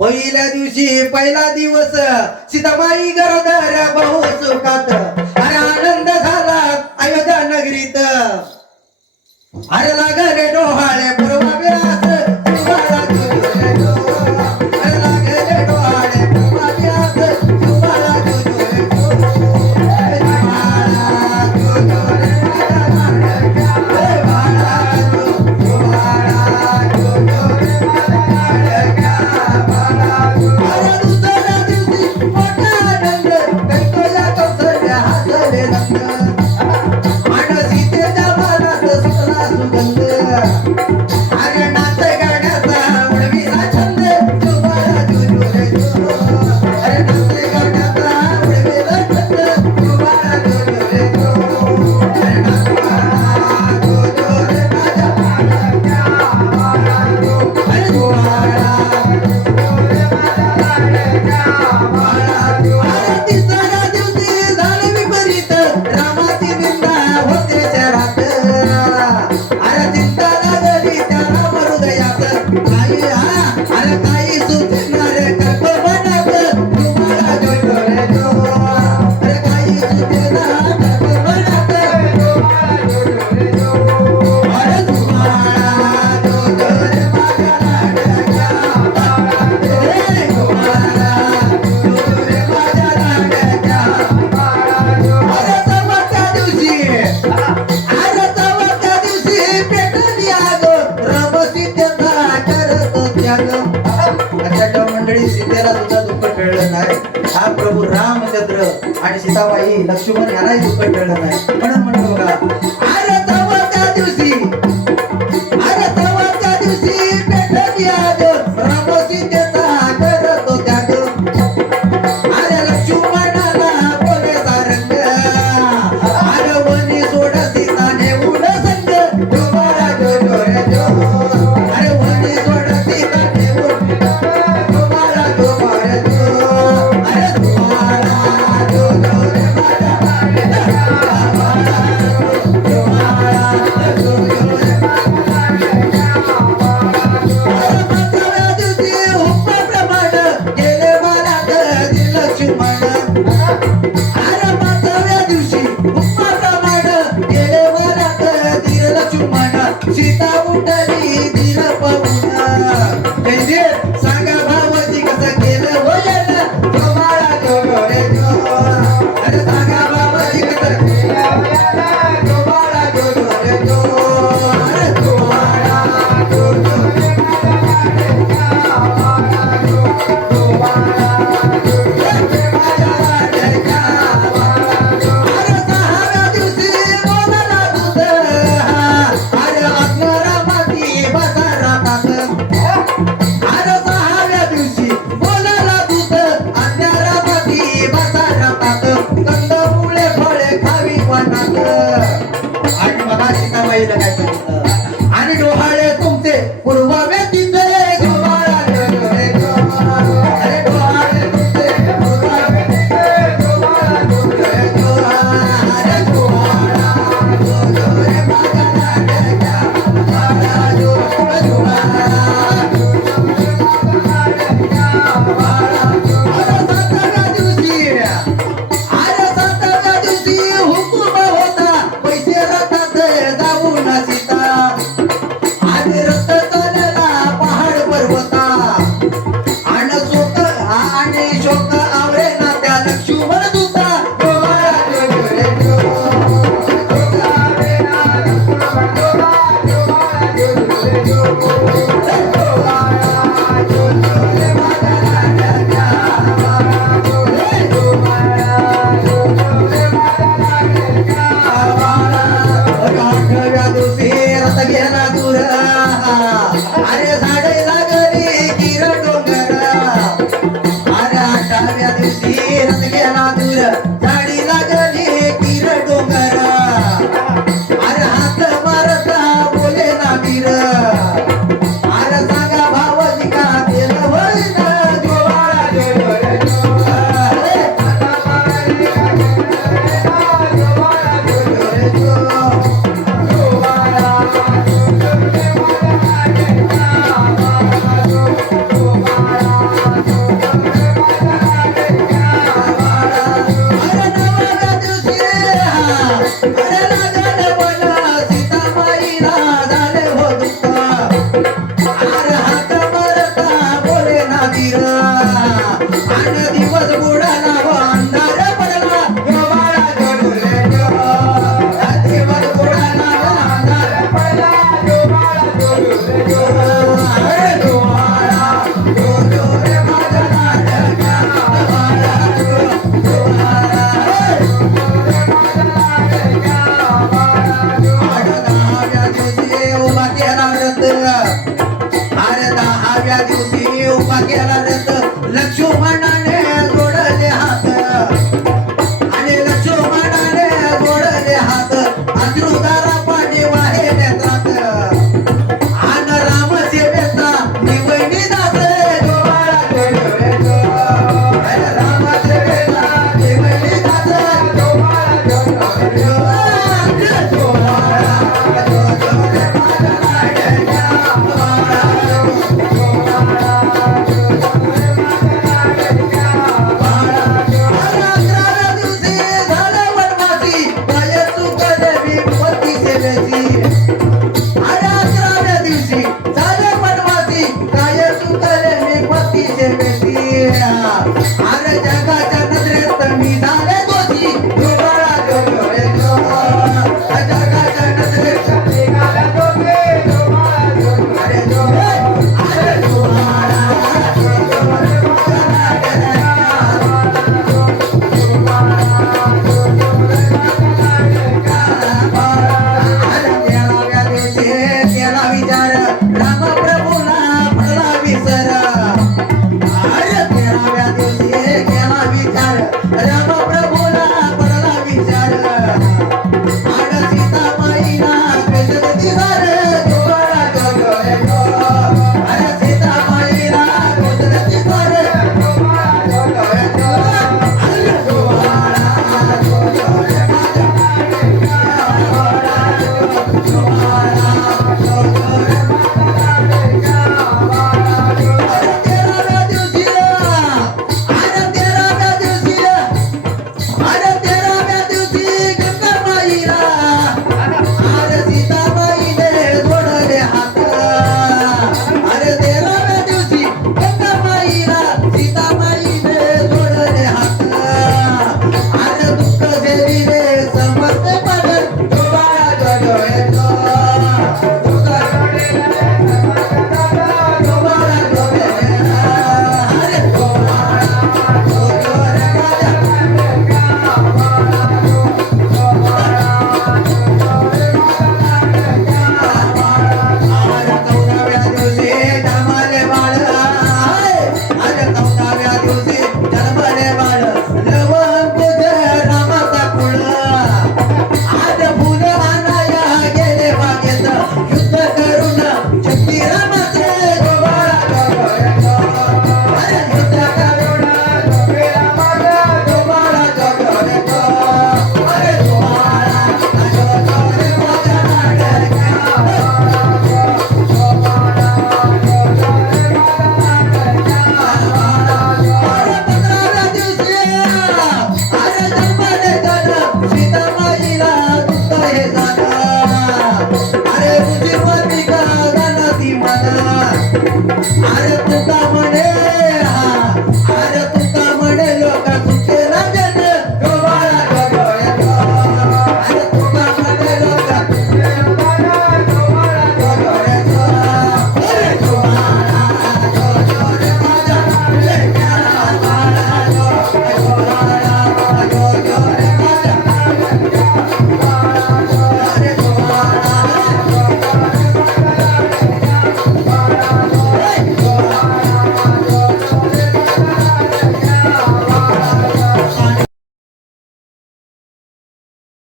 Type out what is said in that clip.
पहिल्या दिवशी पहिला दिवस सीताबाई गरोदर बहु सुखात अरे आनंद झाला अयोध्या नगरीत अरे लागले डोहाळे पूर्वा विरास शिवाला जुजुरे जो अरे लागले डोहाळे पूर्वा विरास शिवाला जुजुरे जो बाळा जुजुरे माझा लाडक्या बाळा जुजुरे माझा लाडक्या अरे दुसऱ्या दिवशी मोठा आनंद कैकल्या कौसल्या हातले रंग आणि सीतेच्या मनात सुखला सुगंध अरे नाच गाण्याचा उडवीला छंद जुबाळा जुजुरे जो अरे नाच गाण्याचा उडवीला छंद जुबाळा जुजुरे जो अरे नाच बाळा जुजुरे माझ्या लाडक्या बाळा अरे जुबाळा जुजुरे माझ्या लाडक्या बाळा अरे तिसऱ्या दिवशी झाले विपरीत रामाची निंदा होते शहरात अरे चिंता लागली त्याला हृदयात काही अरे काही सुचणारे कल्पनात जुबाळा जुजुरे जो अरे काही सुचणार कल्पनात जुबाळा जुजुरे जो अरे जुबाळा जुजुरे माझ्या लाडक्या बाळा रे जुबाळा जुजुरे माझ्या लाडक्या बाळा अरे चवथ्या दिवशी अरे चवथ्या दिवशी पेटली आग राम सीतेचा करतो त्याग लक्षात मंडळी सीतेला सुद्धा दुःख टळलं नाही हा प्रभू रामचंद्र आणि सीताबाई लक्ष्मण यांनाही दुःख टळलं नाही म्हणून म्हणतो बघा अरे चवथ्या दिवशी पेटली आग राम सीतेचा करतो त्याग अरे लक्ष्मणाला बोले सारंग अरे वनी सोड सीताने उड संग जुबाळा जुजुरे जो अरे वनी सोड सीताने उड जुबाळा जुजुरे जो अरे जुबाळा जुजुरे माझ्या लाडक्या बाळा जुबाळा जुजुरे धीर आणि दिवस बुडाला व अंधार पडला ग बाळा जोडले दिवस बुडाला व अंधार पडला ग बाळा जोडले अरे जो बाळा जो रे माझा लाडका बाळा जो बाळा दहाव्या दिवशी उभा केला रथ अरे दहाव्या दिवशी उभा केला रथ लक्ष्मणाने जोडले हात आणि लक्ष्मणाने जोडले हात अश्रुधारा पाणी वाहे नेत्रात आन राम सेवेचा निवैनी दास जो बाळा जोडले अरे राम सेवेचा निवैनी दास जो बाळा जोडले जो बाळा जो रे माझा लाडका बाळा अकराव्या दिवशी झालं वनवासी काय चुकले विपत्ती सेवेची अरे अकराव्या दिवशी झालं वनवासी काय चुकले विपत्ती सेवेची